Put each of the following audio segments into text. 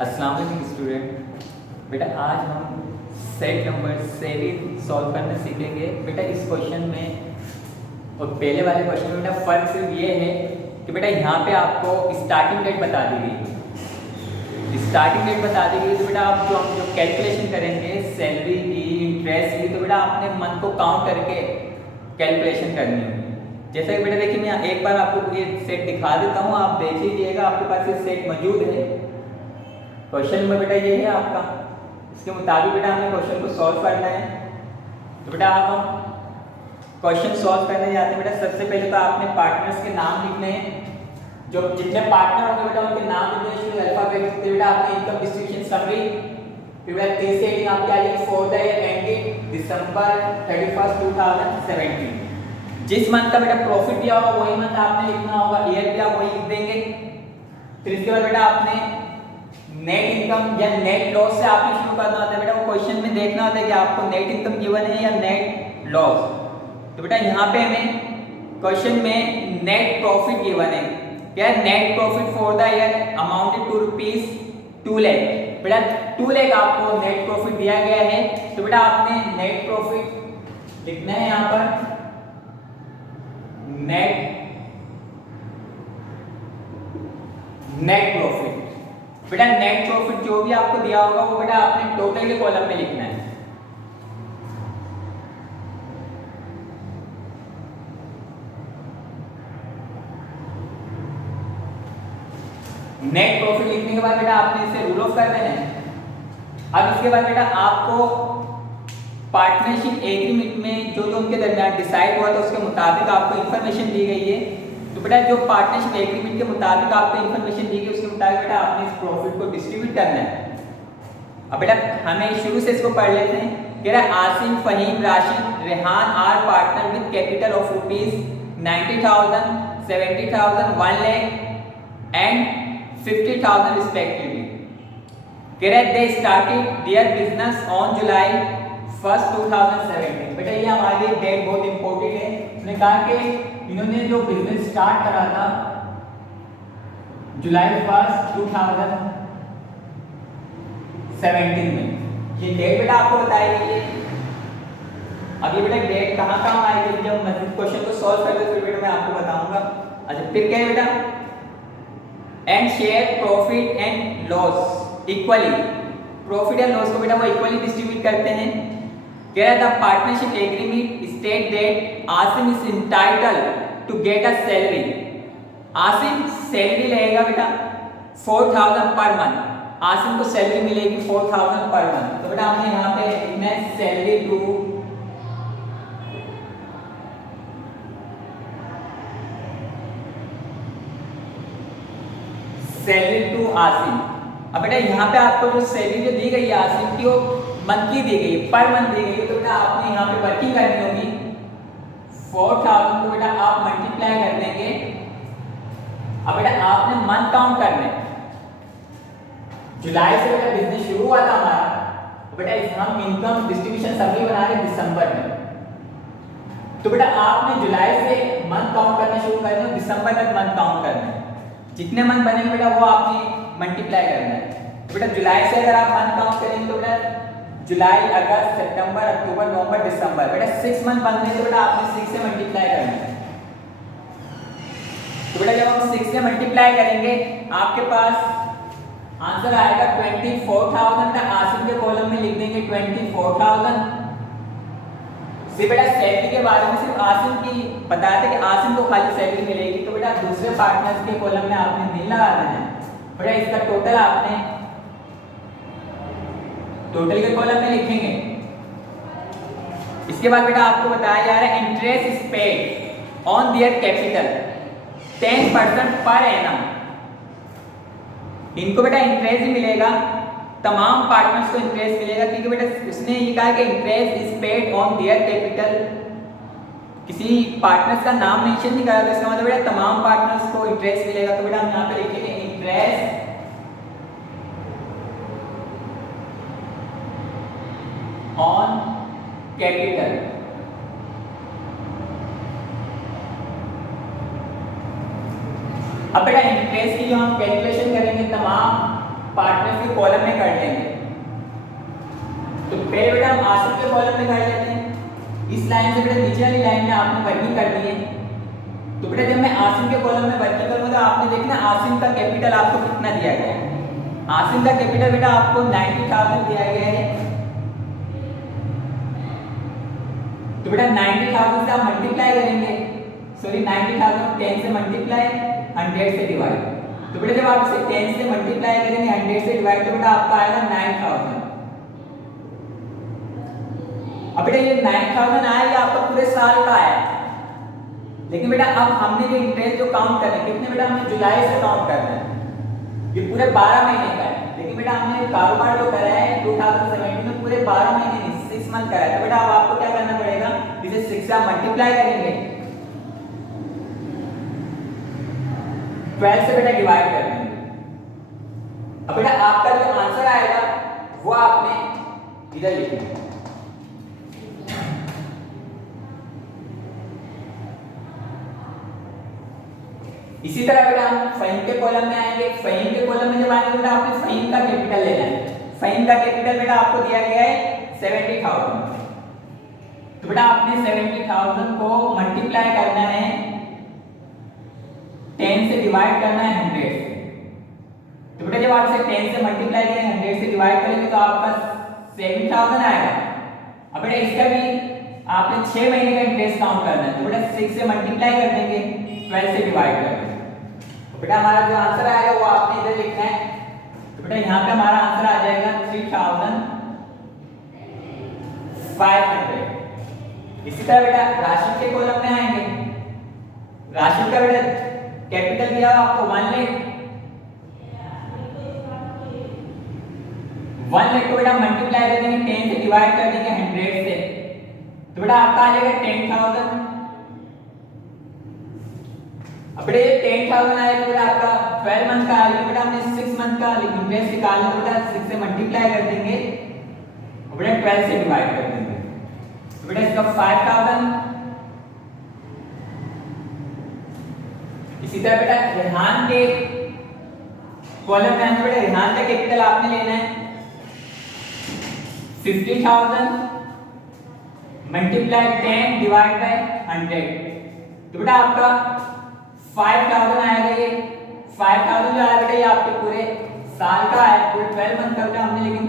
अस्सलाम वालेकुम स्टूडेंट। बेटा आज हम सेट नंबर 7 सॉल्व करना सीखेंगे। बेटा इस क्वेश्चन में और पहले वाले क्वेश्चन में बेटा फ़र्क सिर्फ ये है कि बेटा यहाँ पे आपको स्टार्टिंग डेट बता दी गई है। स्टार्टिंग डेट बता दी गई तो बेटा आप हम जो कैलकुलेशन करेंगे सैलरी की, इंटरेस्ट की, तो बेटा आपने मंथ को काउंट करके कैलकुलेशन करनी होगी। जैसे कि बेटा देखिए मैं एक बार आपको ये सेट दिखा देता हूँ, आप देख लीजिएगा, आपके पास ये सेट मौजूद है। क्वेश्चन में बेटा ये है आपका, इसके मुताबिक बेटा हमें क्वेश्चन को सॉल्व करना है। तो बेटा आप हम क्वेश्चन सॉल्व करने जाते हैं। बेटा सबसे पहले तो आपने पार्टनर्स के नाम लिखने हैं। जो जितने पार्टनर होंगे बेटा उनके नाम लिखने हैं, शुरू अल्फाबेट। फिर बेटा आपने इनकम डिस्ट्रीब्यूशन समरी, फिर बेटा तीसरी हेडिंग आपकी आ जाएगी फॉर द ईयर एंडेड दिसंबर 31, 2017। जिस मंथ का बेटा प्रॉफिट दिया होगा वही मंथ आपने लिखना होगा, ईयर भी आप वही लिख देंगे। फिर इसके बाद बेटा आपने नेट इनकम या नेट लॉस से आपने शुरू करना होता है। बेटा वो क्वेश्चन में देखना होता है कि आपको नेट इनकम गिवन है या नेट लॉस। तो बेटा यहाँ पे हमें क्वेश्चन में नेट प्रॉफिट गिवन है। क्या है? Net profit for the year amounted to ₹2 lakh. बेटा 2 लाख आपको नेट प्रॉफिट दिया गया है। तो बेटा आपने नेट प्रॉफिट लिखना है यहाँ पर, नेट प्रॉफिट। बेटा नेट प्रॉफिट जो भी आपको दिया होगा वो बेटा आपने टोटल के कॉलम में लिखना है। नेट प्रॉफिट लिखने के बाद बेटा आपने इसे रूल ऑफ कर देना है। अब इसके बाद बेटा आपको पार्टनरशिप एग्रीमेंट में जो जो उनके दरमियान डिसाइड हुआ था उसके मुताबिक आपको इंफॉर्मेशन दी गई है। तो बेटा जो पार्टनरशिप एग्रीमेंट के मुताबिक आपको इंफॉर्मेशन दी गई उसके मुताबिक बेटा आपने इस प्रॉफिट को डिस्ट्रीब्यूट करना है। अब बेटा हमें शुरू से इसको पढ़ लेते हैं। कह रहा है Asim, Faheem, Rashid, Rehan are partner with capital of ₹90,000, ₹70,000, ₹1 lakh and $50,000 respectively. कह रहा है they started their business on July 1, 2017। बेटा ये हमारे लिए डेट बहुत इंपॉर्टेंट है। उसने कहा कि इन्होंने जो बिजनेस स्टार्ट करा था जुलाई 1, 2017 में। ये डेट बेटा आपको बताई गई है। अब ये बेटा डेट कहाँ कहाँ आएगी जब मजीद क्वेश्चन को सॉल्व कर दो फिर बेटा मैं आपको बताऊंगा। अच्छा फिर क्या है बेटा, and share profit and loss equally. Profit and loss को बेटा वो इक्वली डिस्ट्रीब्यूट करते हैं। कह रहा था partnership agreement state that Asim is entitled to get a salary. Asim salary लेगा बेटा 4,000 पर मंथ। आसिम को सैलरी मिलेगी 4,000 पर मंथ। तो बेटा हमने यहाँ पे लिखना है सैलरी टू आसिम। अब बेटा यहाँ पे आपको जो सैलरी जो दी गई है आसिम की वो मंथली दी गई है, पर मंथ दी गई है। तो बेटा आपने यहाँ पे वर्किंग करनी होगी। 4,000 को बेटा आप मल्टीप्लाई कर देंगे। अब बेटा आपने मंथ काउंट करना है। जुलाई से बेटा बिजनेस शुरू हुआ था हमारा, तो बेटा इस हम इनकम डिस्ट्रीब्यूशन समरी बना रहे दिसंबर में। तो बेटा आपने जुलाई से मंथ काउंट करना शुरू करना है, दिसंबर तक मंथ काउंट करना है। जितने मंथ बनेंगे बेटा वो आपने मल्टीप्लाई करना है। तो बेटा जुलाई से अगर आप मंथ काउंट करेंगे तो बेटा जुलाई, अगस्त, सितंबर, अक्टूबर, नवंबर, दिसंबर। बेटा 6 मंथ बनने से बेटा आपने 6 से मल्टीप्लाई करना है। तो बेटा जब हम 6 से मल्टीप्लाई करेंगे आपके पास आंसर आएगा 24,000। बेटा आसिम के कॉलम में लिख देंगे 24,000। से बेटा सैलरी के बारे में सिर्फ आसिम की बताया था कि आसिम को खाली सैलरी मिलेगी। तो बेटा दूसरे पार्टनर्स के कॉलम में आपने नील लगा देना है। बेटा इसका टोटल आपने टोटल के कॉलम में लिखेंगे। इसके बाद बेटा आपको बताया जा रहा है interest is paid on their capital 10% per annum. इनको बेटा इंटरेस्ट ही मिलेगा, तमाम पार्टनर्स को इंटरेस्ट मिलेगा, क्योंकि बेटा उसने ये कहा कि interest is paid on their capital. किसी पार्टनर्स का नाम मेंशन नहीं करा, तो इसका मतलब बेटा तमाम पार्टनर्स को इंटरेस्ट मिलेगा। तो बेटा हम यहाँ पे लिखेंगे इंटरेस्ट ऑन कैपिटल। अब बेटा इंटरेस्ट की जो हम कैलकुलेशन करेंगे तमाम पार्टनर्स के कॉलम में कर लेंगे। तो पहले बेटा हम आसिफ के कॉलम में कर लेते हैं। इस लाइन से बेटा नीचे वाली लाइन में आपने वर्किंग कर ली है। तो बेटा जब मैं आसिम के कॉलम में वर्किंग करूंगा तो आपने देखना आसिम का कैपिटल आपको कितना दिया गया है। आसिम का कैपिटल बेटा आपको 90,000 दिया गया है। तो बेटा 90,000 से आप मल्टीप्लाई करेंगे, सॉरी 90,000 10 से मल्टीप्लाई 100 से डिवाइड। तो बेटा जब आप इसे 10 से मल्टीप्लाई करेंगे 100 से डिवाइड तो बेटा आपका आएगा 9,000। अब बेटा ये 9,000 आएगा आपका पूरे साल का है, लेकिन बेटा अब हमने जो इंटरेस्ट जो काउंट करना है कितने बेटा हमने जुलाई से काउंट करना है, ये पूरे 12 महीने का है। लेकिन बेटा हमने कारोबार जो करा है 2017 में पूरे 12 महीने नहीं 6 मंथ करा है। तो बेटा अब आपको क्या करना पड़ेगा, इसे 6 से आप मल्टीप्लाई करेंगे, 12 से बेटा डिवाइड कर देंगे। अब बेटा आपका जो आंसर आएगा वो आपने इधर लिखना है। इसी तरह बेटा हम फहीम के कॉलम में आएंगे। फहीम के कॉलम में जब आएंगे बेटा आपने फहीम का कैपिटल लेना है। फहीम का कैपिटल बेटा आपको दिया गया है 70,000। तो बेटा आपने 70,000 को मल्टीप्लाई करना है 10 से डिवाइड करना है 100 से। तो बेटा जब आप इसे 10 से मल्टीप्लाई करेंगे 100 से डिवाइड करेंगे तो आपका 7,000 आएगा। अब बेटा इसका भी आपने 6 महीने का इंटरेस्ट काउंट करना है। तो बेटा 6 से मल्टीप्लाई कर देंगे, 12 से डिवाइड कर देंगे। तो बेटा हमारा जो आंसर आएगा वो आपने इधर लिखना है। तो बेटा यहाँ पे हमारा आंसर आ जाएगा 3,500। इसी तरह बेटा राशि के कॉलम में आएंगे। राशि का बेटा कैपिटल दिया आपको 1 लाख। 1 लाख को बेटा मल्टीप्लाई कर देंगे 10 से डिवाइड कर देंगे 100 से। तो बेटा आपका आ जाएगा 10,000। अब बेटा ये 10,000 आएगा बेटा आपका 12 मंथ का आएगा। बेटा हमने 6 मंथ का इंटरेस्ट निकालना है, बेटा 6 से मल्टीप्लाई कर देंगे और बेटा 12 से डिवाइड कर देंगे। तो बेटा इसका 5,000। इसी तरह बेटा रेहान के कॉलम में आएंगे। बेटा रेहान का कैपिटल आपने लेना है 50,000 मल्टीप्लाई 10 डिवाइड बाय 100। तो बेटा आपका 5,000 आएगा। ये 5,000 जो आया बेटा ये आपके पूरे साल का है, पूरे 12 मंथ का बेटा हमने, लेकिन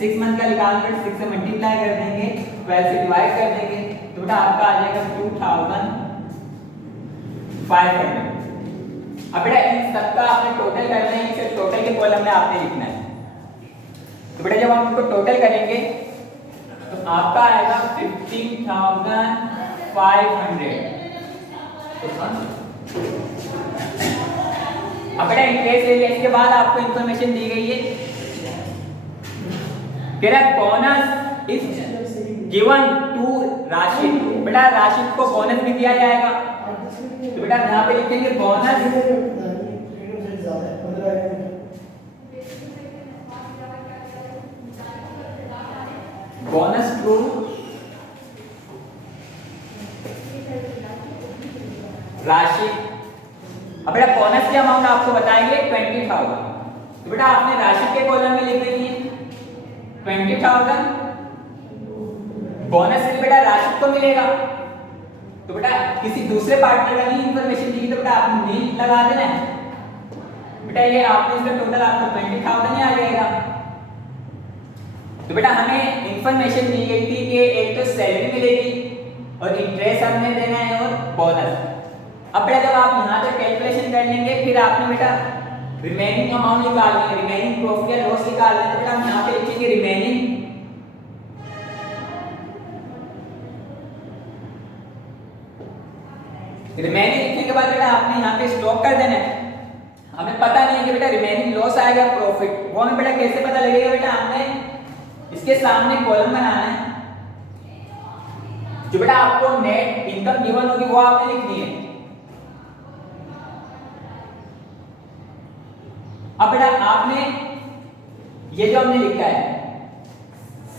6 मंथ का निकालना है। 6 से मल्टीप्लाई कर देंगे, 12 से डिवाइड कर देंगे तो बेटा आपका आ जाएगा 2,500। अब बेटा इन सबका आपने टोटल करना है, इसे टोटल के कॉलम में आपने लिखना है। तो बेटा जब हम इनको टोटल करेंगे तो आपका आएगा 15,500। अब बेटा इंटरेस्ट एरिया इसके बाद आपको इंफॉर्मेशन दी गई है, कह रहा है bonus is given to Rashid. बेटा राशिद को बोनस भी दिया जाएगा। तो बेटा यहाँ पे लिखेंगे बोनस बोनस टू राशिद। अब बेटा बोनस की अमाउंट आपको बताएंगे 20,000। तो बेटा आपने राशिद के कॉलम में लिख देनी है 20,000। बोनस से बेटा राशिद को मिलेगा। तो बेटा किसी दूसरे पार्टनर का नहीं इंफॉर्मेशन दी तो बेटा आपने नहीं लगा देना है। बेटा ये आपने इसका टोटल आपको 20,000 ही आ जाएगा। तो बेटा हमें इंफॉर्मेशन दी गई थी कि एक तो सैलरी मिलेगी और इंटरेस्ट हमने देना है और बोनस। अब बेटा जब आप यहाँ पे कैलकुलेशन कर लेंगे फिर आपने बेटा रिमेनिंग अमाउंट निकालनी है, रिमेनिंग प्रॉफिट या लॉस निकालना है। तो बेटा हम यहाँ पे लिखेंगे रिमेनिंग लिखने के बाद बेटा आपने यहाँ पे स्टॉक कर देना है। हमें पता नहीं है कि बेटा रिमेनिंग लॉस आएगा प्रॉफिट, वो हमें बेटा कैसे पता लगेगा। बेटा हमने इसके सामने कॉलम बनाना है, जो बेटा आपको नेट इनकम गिवन होगी वो आपने लिखनी है। अब बेटा आपने ये जो हमने लिखा है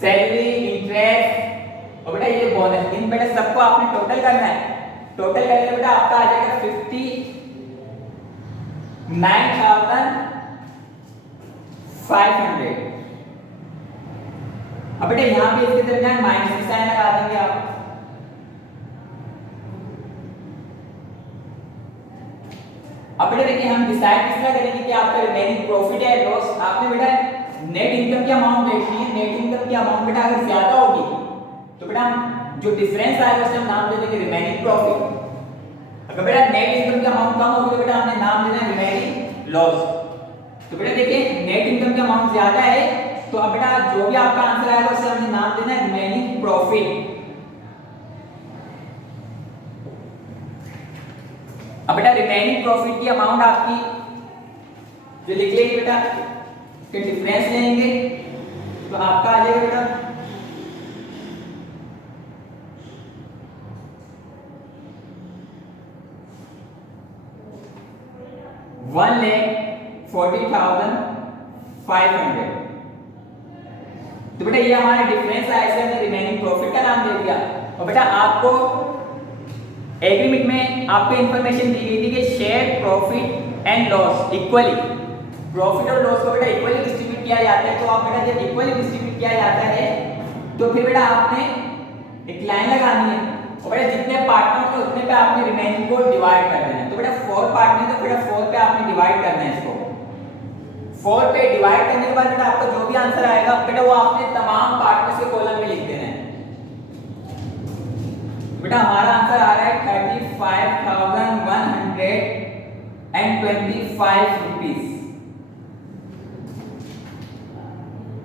सैलरी, इंटरेस्ट और बेटा ये बोनस, इन बेटा सबको आपने टोटल करना है। टोटल करने बेटा आपका आ जाएगा 59,500। 500। अब बेटा यहाँ पे इसके दरमियान माइनस का साइन लगा देंगे आप। अब बेटा देखिए हम डिसाइड किस तरह करेंगे कि आपका रिमेनिंग प्रॉफिट है लॉस। आपने बेटा नेट इनकम की अमाउंट देखनी है। नेट इनकम की अमाउंट बेटा अगर ज्यादा होगी तो बेटा हम जो डिफरेंस आएगा उसे हम नाम दे देंगे रिमेनिंग प्रॉफिट। अगर बेटा नेट इनकम की अमाउंट कम होगी तो बेटा हमने नाम देना है रिमेनिंग लॉस। तो बेटा देखिए नेट इनकम की अमाउंट ज्यादा है तो अब बेटा जो भी आपका आंसर आएगा उसे हमने नाम देना है रिमेनिंग प्रॉफिट। अब बेटा रिमेनिंग प्रॉफिट की अमाउंट आपकी जो लिख लेंगे बेटा के डिफरेंस लेंगे तो आपका आ जाएगा बेटा 1,40,500। तो बेटा ये हमारा डिफरेंस आया, इसे हमने रिमेनिंग प्रॉफिट का नाम दे दिया। और बेटा आपको एग्रीमेंट में आपको इंफॉर्मेशन दी गई थी कि share profit and loss equally, profit और लॉस को बेटा इक्वली डिस्ट्रीब्यूट किया जाता है। तो आप बेटा जब इक्वली डिस्ट्रीब्यूट किया जाता है तो फिर बेटा आपने एक लाइन लगानी है और बेटा जितने पार्टनर थे उतने पे आपने रिमेनिंग को डिवाइड कर देना है। तो बेटा 4 पार्टनर तो बेटा 4 पे आपने डिवाइड करना है इसको। 4 पे डिवाइड करने के बाद बेटा आपका जो भी आंसर आएगा बेटा वो आपने तमाम पार्टनर्स के कॉलम में लिख देना है। बेटा हमारा आंसर आ रहा है 35,125 रुपीस।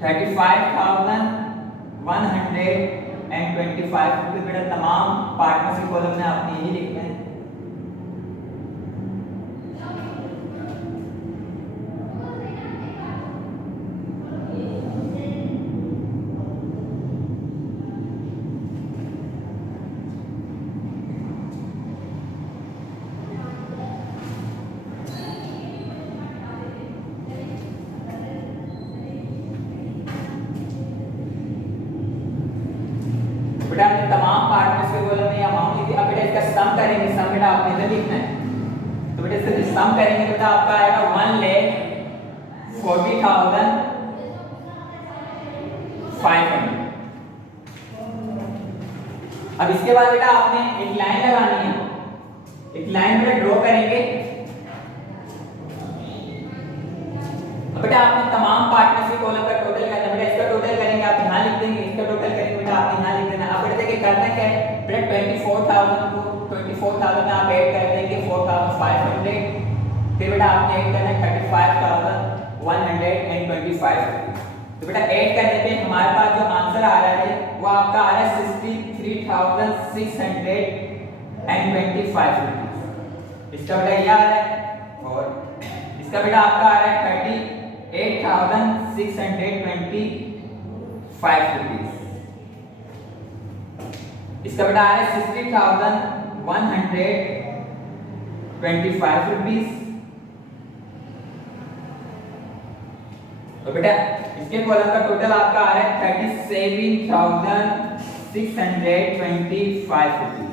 35,125 रुपीस बेटा तमाम पार्टनर्स के कॉलम में आपने यही लिखना है। बेटा हमने तमाम पार्टनर्स के कॉलम में अमाउंट लिखी। अब बेटा इसका सम करेंगे, सम बेटा आपने इधर लिखना है। तो बेटा इसका सम करेंगे तो बेटा आपका आएगा 1,40,500। अब इसके बाद बेटा आपने एक लाइन लगानी है। एक लाइन बेटा ड्रॉ करेंगे। अब बेटा आपने तमाम पार्टनर्स के कॉलम का टोटल करना है। बेटा इसका टोटल करेंगे आप यहां लिख देंगे, इसका टोटल करेंगे बेटा आप यहां लिख देना। अब बेटा देखिए करना क्या है, बेटा 24,000 को 24,000 में आप ऐड कर देंगे 4,500। फिर बेटा आपने ऐड करना है 35,125। तो बेटा ऐड करने पे हमारे पास जो आंसर आ रहा है वो आपका आ रहा है 63,625 रुपीस। इसका बेटा ये आ रहा है और इसका बेटा आपका आ रहा है 38,625 रुपीस। इसका बेटा आ रहा है 60,125 रुपीस। तो बेटा इसके कॉलम का टोटल आपका आ रहा है 37,625 रुपीस।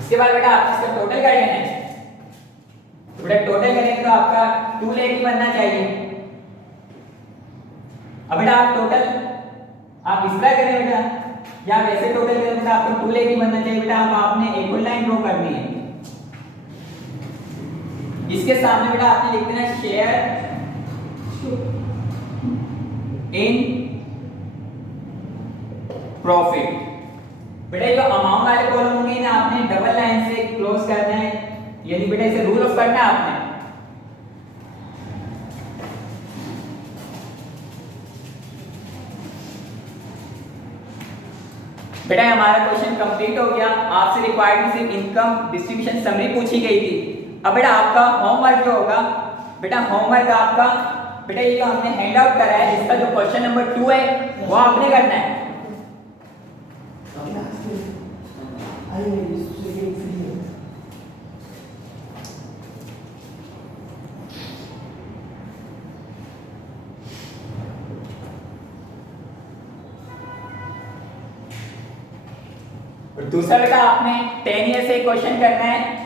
इसके बाद बेटा आप इसका टोटल कर लेना है। तो बेटा टोटल करेंगे तो आपका 2 लाख ही बनना चाहिए। अब बेटा आप टोटल आप इस तरह करें बेटा या वैसे टोटल करें बेटा आपको 2 लाख ही बनना चाहिए। बेटा अब आपने एक और लाइन ड्रॉ करनी है। इसके सामने बेटा आपने लिख देना शेयर इन प्रॉफिट। बेटा ये अमाउंट वाले कॉलम होंगे ना आपने डबल लाइन से क्लोज करना है, यानी बेटा इसे रूल ऑफ करना है आपने। बेटा हमारा क्वेश्चन कंप्लीट हो गया। आपसे रिक्वायर्ड सिर्फ इनकम डिस्ट्रीब्यूशन समरी पूछी गई थी। अब बेटा आपका होमवर्क जो होगा बेटा होमवर्क आपका बेटा ये जो हमने हैंड आउट करा है इसका जो क्वेश्चन नंबर 2 है वो आपने करना है। और दूसरा बेटा आपने 10 ईयर से क्वेश्चन करना है।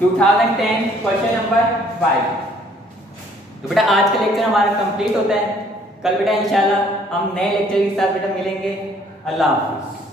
2010 क्वेश्चन नंबर 5। तो बेटा आज का लेक्चर हमारा कंप्लीट होता है। कल बेटा इंशाल्लाह हम नए लेक्चर के साथ बेटा मिलेंगे। अल्लाह हाफिज़।